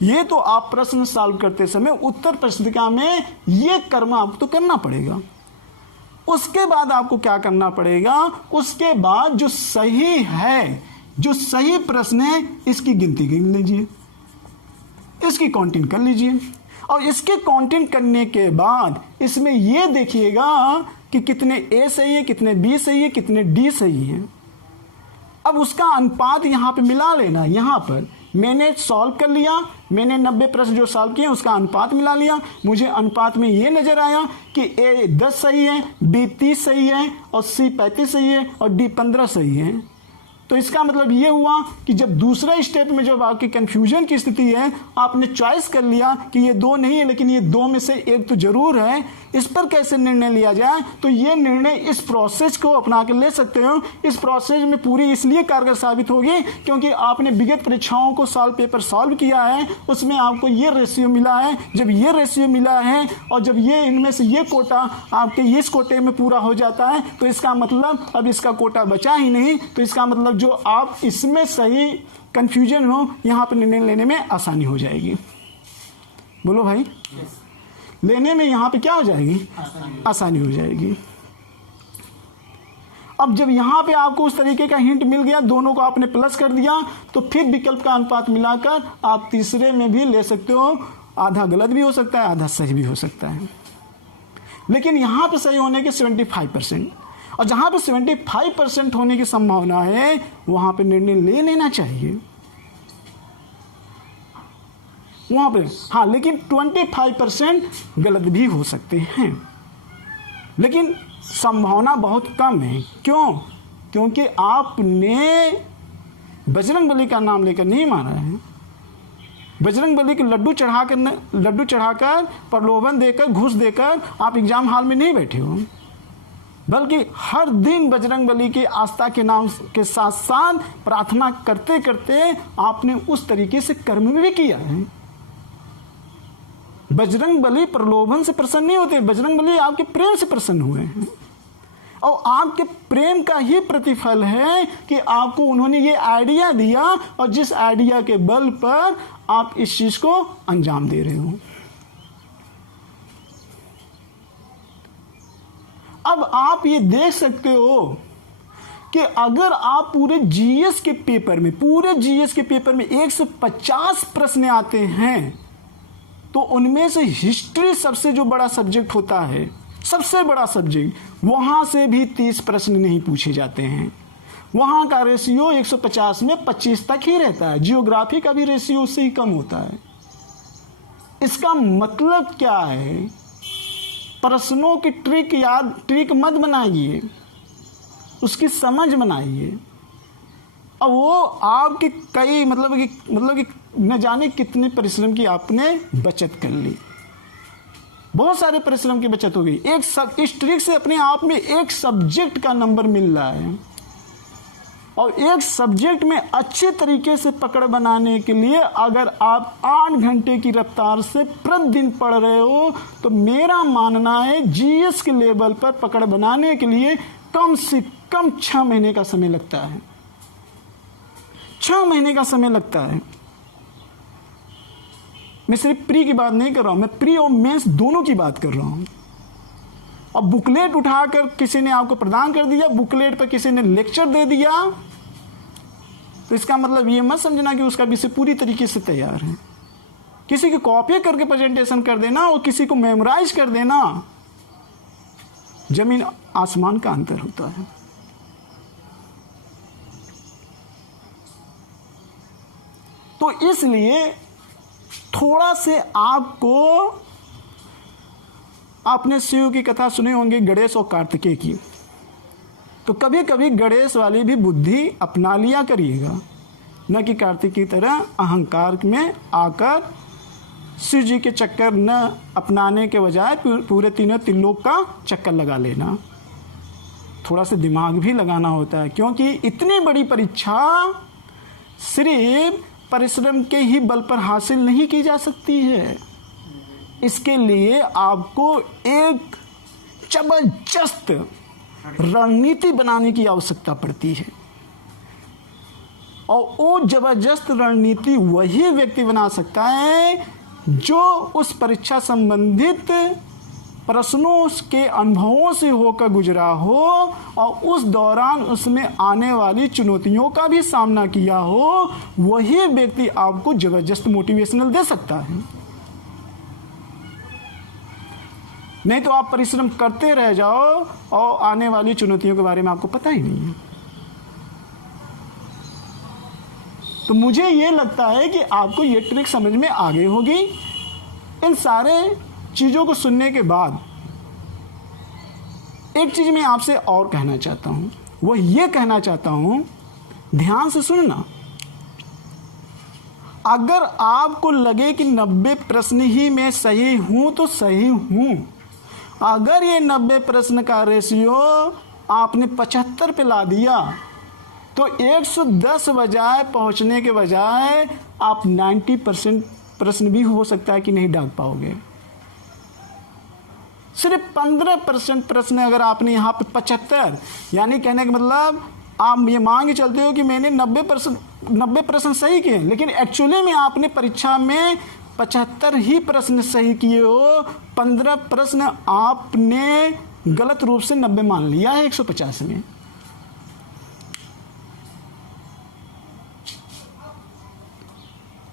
ये तो आप प्रश्न सॉल्व करते समय उत्तर पुस्तिका में ये कर्म आपको तो करना पड़ेगा। उसके बाद आपको क्या करना पड़ेगा, उसके बाद जो सही है, जो सही प्रश्न है इसकी गिनती गिन लीजिए, इसकी काउंटिंग कर लीजिए। और इसके काउंटिंग करने के बाद इसमें ये देखिएगा कि कितने ए सही है, कितने बी सही है, कितने डी सही है। अब उसका अनुपात यहाँ पे मिला लेना। यहाँ पर मैंने सॉल्व कर लिया, मैंने 90 प्रश्न जो सॉल्व किए उसका अनुपात मिला लिया। मुझे अनुपात में ये नजर आया कि ए 10 सही है, बी 30 सही है और सी 35 सही है और डी 15 सही है। तो इसका मतलब ये हुआ कि जब दूसरा स्टेप में जब आपकी कंफ्यूजन की स्थिति है, आपने चॉइस कर लिया कि ये दो नहीं है लेकिन ये दो में से एक तो जरूर है, इस पर कैसे निर्णय लिया जाए, तो ये निर्णय इस प्रोसेस को अपना के ले सकते हो। इस प्रोसेस में पूरी इसलिए कारगर साबित होगी क्योंकि आपने विगत परीक्षाओं को सॉल्व पेपर सॉल्व किया है, उसमें आपको ये रेशियो मिला है। जब ये रेशियो मिला है और जब ये इनमें से ये कोटा आपके इस कोटे में पूरा हो जाता है तो इसका मतलब अब इसका कोटा बचा ही नहीं, तो इसका मतलब जो आप इसमें सही कंफ्यूजन हो यहाँ पर निर्णय लेने में आसानी हो जाएगी। बोलो भाई, लेने में यहाँ पे क्या हो जाएगी, आसानी हो जाएगी। अब जब यहाँ पे आपको उस तरीके का हिंट मिल गया, दोनों को आपने प्लस कर दिया, तो फिर विकल्प का अनुपात मिलाकर आप तीसरे में भी ले सकते हो। आधा गलत भी हो सकता है, आधा सही भी हो सकता है, लेकिन यहाँ पे सही होने के 75%, और जहाँ पे 75% होने की संभावना है वहाँ पे निर्णय ले लेना चाहिए वहाँ पे। हाँ, लेकिन 25% गलत भी हो सकते हैं, लेकिन संभावना बहुत कम है। क्यों? क्योंकि आपने बजरंगबली का नाम लेकर नहीं माना है। बजरंगबली के लड्डू चढ़ाकर प्रलोभन देकर, घूस देकर आप एग्जाम हॉल में नहीं बैठे हो, बल्कि हर दिन बजरंगबली की आस्था के नाम के साथ साथ प्रार्थना करते करते आपने उस तरीके से कर्म भी किया है। बजरंगबली प्रलोभन से प्रसन्न नहीं होते, बजरंगबली आपके प्रेम से प्रसन्न हुए हैं, और आपके प्रेम का ही प्रतिफल है कि आपको उन्होंने ये आइडिया दिया और जिस आइडिया के बल पर आप इस चीज को अंजाम दे रहे हो। अब आप ये देख सकते हो कि अगर आप पूरे जीएस के पेपर में 150 प्रश्न आते हैं तो उनमें से हिस्ट्री सबसे जो बड़ा सब्जेक्ट होता है, सबसे बड़ा सब्जेक्ट, वहां से भी 30 प्रश्न नहीं पूछे जाते हैं। वहां का रेशियो 150 में 25 तक ही रहता है। जियोग्राफी का भी रेशियो उससे ही कम होता है। इसका मतलब क्या है? प्रश्नों की ट्रिक मत बनाइए, उसकी समझ बनाइए। अब वो आपके कई मतलब कि न जाने कितने परिश्रम की आपने बचत कर ली, बहुत सारे परिश्रम की बचत हो गई। इस ट्रिक से अपने आप में एक सब्जेक्ट का नंबर मिल रहा है, और एक सब्जेक्ट में अच्छे तरीके से पकड़ बनाने के लिए अगर आप 8 घंटे की रफ्तार से प्रतिदिन पढ़ रहे हो तो मेरा मानना है जीएस के लेवल पर पकड़ बनाने के लिए कम से कम 6 महीने का समय लगता है। 6 महीने का समय लगता है। मैं सिर्फ प्री की बात नहीं कर रहा हूं, मैं प्री और मेंस दोनों की बात कर रहा हूं। अब बुकलेट उठाकर किसी ने आपको प्रदान कर दिया, बुकलेट पर किसी ने लेक्चर दे दिया, तो इसका मतलब ये मत समझना कि उसका विषय पूरी तरीके से तैयार है। किसी की कॉपी करके प्रेजेंटेशन कर देना और किसी को मेमोराइज कर देना, जमीन आसमान का अंतर होता है। तो इसलिए थोड़ा से आपने शिव की कथा सुने होंगे, गणेश और कार्तिकेय की, तो कभी कभी गणेश वाली भी बुद्धि अपना लिया करिएगा, न कि कार्तिक की तरह अहंकार में आकर शिव जी के चक्कर न अपनाने के बजाय पूरे तीनों त्रिलोक का चक्कर लगा लेना। थोड़ा सा दिमाग भी लगाना होता है, क्योंकि इतनी बड़ी परीक्षा सिर्फ परिश्रम के ही बल पर हासिल नहीं की जा सकती है। इसके लिए आपको एक जबरदस्त रणनीति बनाने की आवश्यकता पड़ती है, और वो जबरदस्त रणनीति वही व्यक्ति बना सकता है जो उस परीक्षा संबंधित प्रश्नों के अनुभवों से होकर गुजरा हो और उस दौरान उसमें आने वाली चुनौतियों का भी सामना किया हो। वही व्यक्ति आपको जबरदस्त मोटिवेशनल दे सकता है। नहीं तो आप परिश्रम करते रह जाओ और आने वाली चुनौतियों के बारे में आपको पता ही नहीं है। तो मुझे ये लगता है कि आपको ये ट्रिक समझ में आ गई होगी। इन सारे चीज़ों को सुनने के बाद एक चीज़ मैं आपसे और कहना चाहता हूँ, वो ये कहना चाहता हूँ, ध्यान से सुनना। अगर आपको लगे कि 90 प्रश्न ही मैं सही हूँ तो सही हूँ। अगर ये 90 प्रश्न का रेशियो आपने 75 पे ला दिया तो 110 बजाय पहुँचने के बजाय आप 90% प्रश्न भी हो सकता है कि नहीं दाग पाओगे। सिर्फ 15% प्रश्न अगर आपने यहाँ पे 75, यानी कहने का मतलब आप ये मान के चलते हो कि मैंने 90 प्रश्न सही किए, लेकिन एक्चुअली में आपने परीक्षा में 75 ही प्रश्न सही किए हो। 15 प्रश्न आपने गलत रूप से 90 मान लिया है 150 में।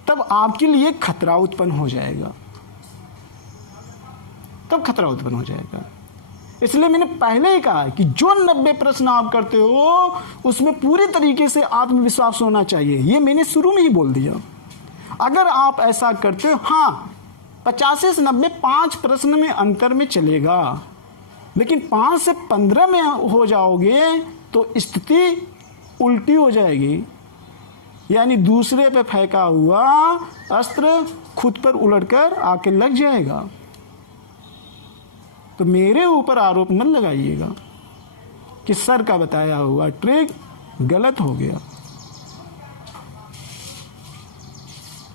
तब आपके लिए खतरा उत्पन्न हो जाएगा, तब खतरा उत्पन्न हो जाएगा। इसलिए मैंने पहले ही कहा कि जो 90 प्रश्न आप करते हो उसमें पूरी तरीके से आत्मविश्वास होना चाहिए। ये मैंने शुरू में ही बोल दिया। अगर आप ऐसा करते हो, हाँ 50 से 90 5 प्रश्न में अंतर में चलेगा, लेकिन 5 से 15 में हो जाओगे तो स्थिति उल्टी हो जाएगी, यानी दूसरे पे फेंका हुआ अस्त्र खुद पर उलटकर आके लग जाएगा। तो मेरे ऊपर आरोप मत लगाइएगा कि सर का बताया हुआ ट्रिक गलत हो गया।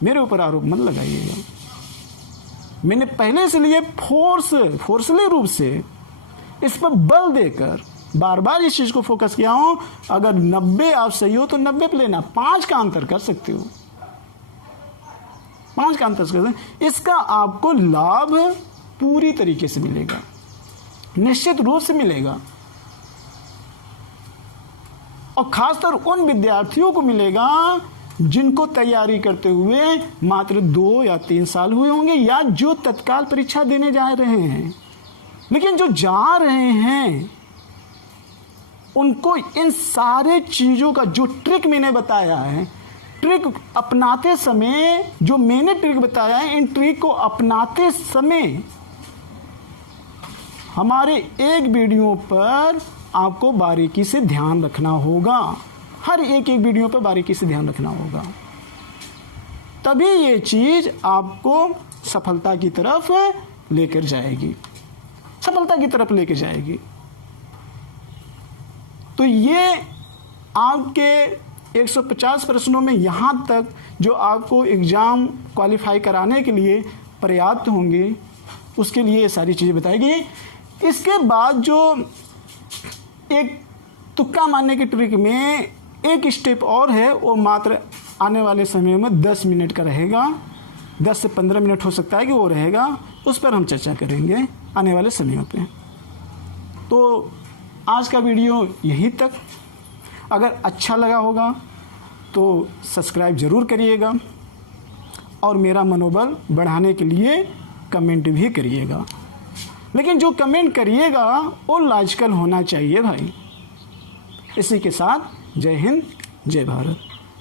मेरे ऊपर आरोप मत लगाइएगा। मैंने पहले से लिए फोर्सली रूप से इस पर बल देकर बार बार इस चीज को फोकस किया हूं। अगर 90 आप सही हो तो 90 पे लेना, 5 का अंतर कर सकते हो, 5 का अंतर कर सकते। इसका आपको लाभ पूरी तरीके से मिलेगा। निश्चित रूप से मिलेगा, और खासकर उन विद्यार्थियों को मिलेगा जिनको तैयारी करते हुए मात्र 2 या 3 साल हुए होंगे, या जो तत्काल परीक्षा देने जा रहे हैं। लेकिन जो जा रहे हैं उनको इन सारे चीज़ों का जो ट्रिक मैंने बताया है, ट्रिक अपनाते समय जो मैंने ट्रिक बताया है, इन ट्रिक को अपनाते समय हमारे एक वीडियो पर आपको बारीकी से ध्यान रखना होगा, हर एक वीडियो पर बारीकी से ध्यान रखना होगा, तभी ये चीज़ आपको सफलता की तरफ लेकर जाएगी, सफलता की तरफ लेकर जाएगी। तो ये आपके 150 प्रश्नों में यहाँ तक जो आपको एग्ज़ाम क्वालिफाई कराने के लिए पर्याप्त होंगे, उसके लिए ये सारी चीज़ें बताई गई। इसके बाद जो एक तुक्का मारने की ट्रिक में एक स्टेप और है, वो मात्र आने वाले समय में 10 मिनट का रहेगा, 10 से 15 मिनट हो सकता है कि वो रहेगा, उस पर हम चर्चा करेंगे आने वाले समयों पे। तो आज का वीडियो यहीं तक। अगर अच्छा लगा होगा तो सब्सक्राइब ज़रूर करिएगा, और मेरा मनोबल बढ़ाने के लिए कमेंट भी करिएगा। लेकिन जो कमेंट करिएगा वो लॉजिकल होना चाहिए भाई। इसी के साथ जय हिंद, जय भारत।